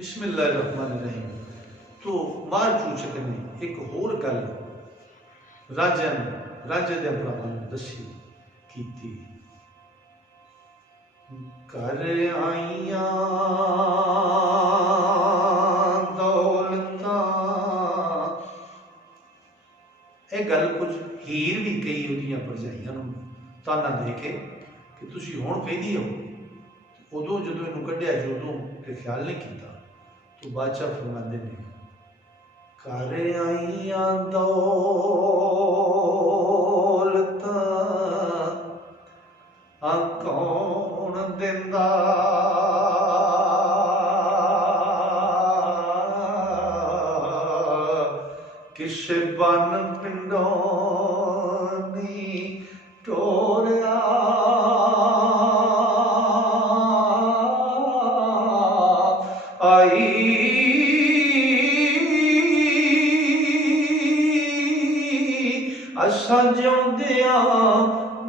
बिस्मिल्लाहिर्रहमानिर्रहीम। तो मारचूचक ने एक होर गल राजा दे भरावां नूं दसी कीती। कर आईयां दौलतां, ये गल कुछ हीर भी कई उहदियां भरजाइयां नूं ताना दे के कि तुसीं हुण कहदी हो, उदों जदों इहनूं कढिआ जी उदों ते ख्याल नहीं कीता। तो बादशाह फरमाते ने, कर आईयां दौलतां कौन दिंदा, किसे बन पिंडों नी टोरिया, आई असां जिउंदियां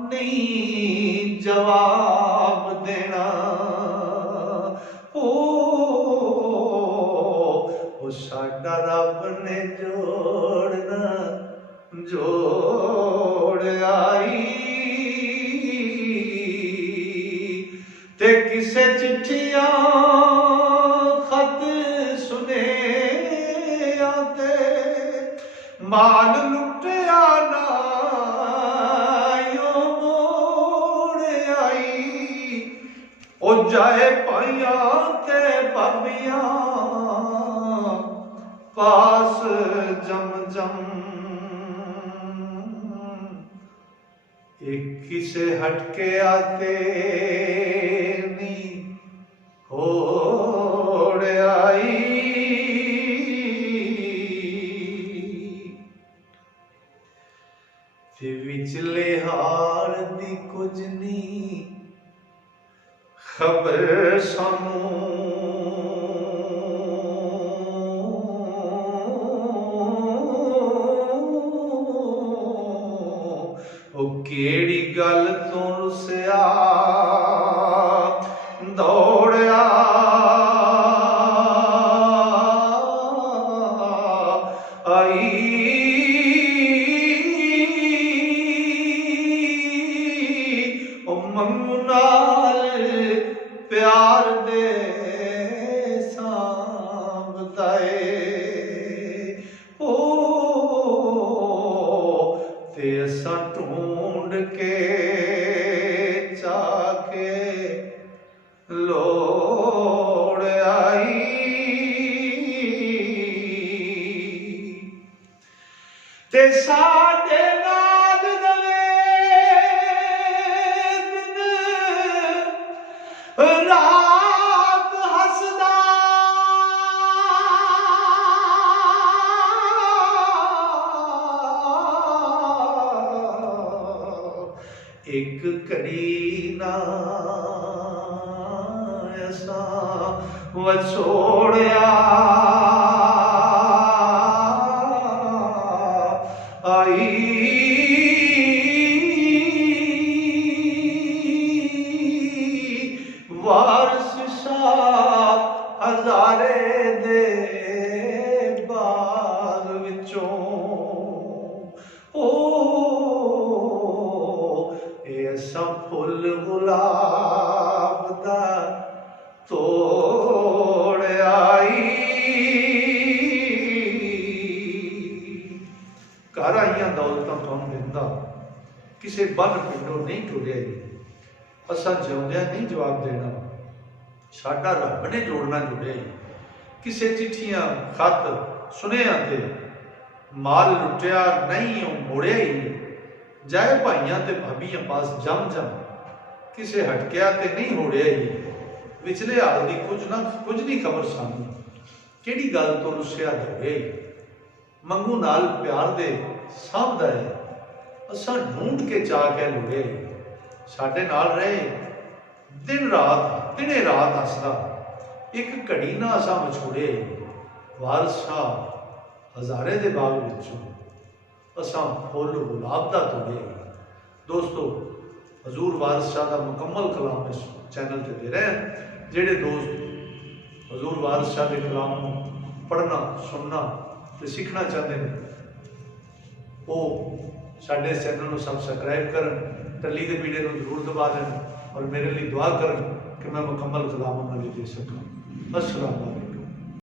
नहीं जवाब देना। ओ साडा रब ने जोड़ना जोड़ आई, ते किसे चिट्ठियां खत सुने आते, माल लुटिया ना यो मोड़ आई। ओ जाए पाइयां ते भाबियां पास जम जम, एक किसे हटके आते नी होड़ आई। ते विचले हाल दी कुछ नहीं खबर सानू, ओ केड़ी गल तो रुसिया दौड़िया, आई मंगू नाल प्यार दे सांभदाए। ओ ते असां ढूंढ के जाके लोड़ आई, ते साडे नाल दवे रात हसदा, एक घड़ी ना ऐसा वछोड़िया, आई वारस शाह हजारे दे बाग विचों। ओ ऐसा फुल गुलाब दा तोड़ आई, घर आईयां दौलतां कौन दिंदा, किसे बन पिंडों नहीं टुरिया। असां जिउंदियां नहीं जवाब देना, साडा रब ने जोड़ना जुड़िया। किसे चिट्ठियां खत सुनिया ते माल लुटिया नहीं ओ मोड़िया ही, जाए भाइयां ते भाबियां पास जम जम, किसे हटकिया ते नहीं होड़िया ही। विचले हाल दी कुछ नहीं खबर सानू, केड़ी गल तो रुसिया दवे, मंगू नाल प्यार दे सांभदा है। असां ढूंढ के चा के लुड़े, साडे नाल रहे दिन रात दिने रात हसदा, एक घड़ी ना असां विछोड़े। वारस शाह हजारे दे बाग विचों असां फुल गुलाब दा तोड़े। दोस्तों, हजूर वारिस शाह का मुकम्मल कलाम इस चैनल पर दे रहे हैं। जेडे दोस्त ਹਜ਼ੂਰ ਵਾਰਿਸ ਸ਼ਾਹ ਦੇ ਕਲਾਮ ਨੂੰ ਪੜ੍ਹਨਾ ਸੁਣਨਾ ਤੇ ਸਿੱਖਣਾ ਚਾਹੁੰਦੇ ਨੇ, ਉਹ ਸਾਡੇ ਚੈਨਲ ਨੂੰ ਸਬਸਕ੍ਰਾਈਬ ਕਰਨ, ਟੱਲੀ ਦੇ ਪੀੜੇ ਨੂੰ ਜ਼ਰੂਰ ਦਬਾ ਦੇਣ ਔਰ ਮੇਰੇ ਲਈ ਦੁਆ ਕਰਨ ਕਿ ਮੈਂ ਮੁਕੰਮਲ ਕਲਾਮ ਉਹਨਾਂ ਲਈ ਦੇ ਸਕਾਂ। अस्सलाम वालेकुम।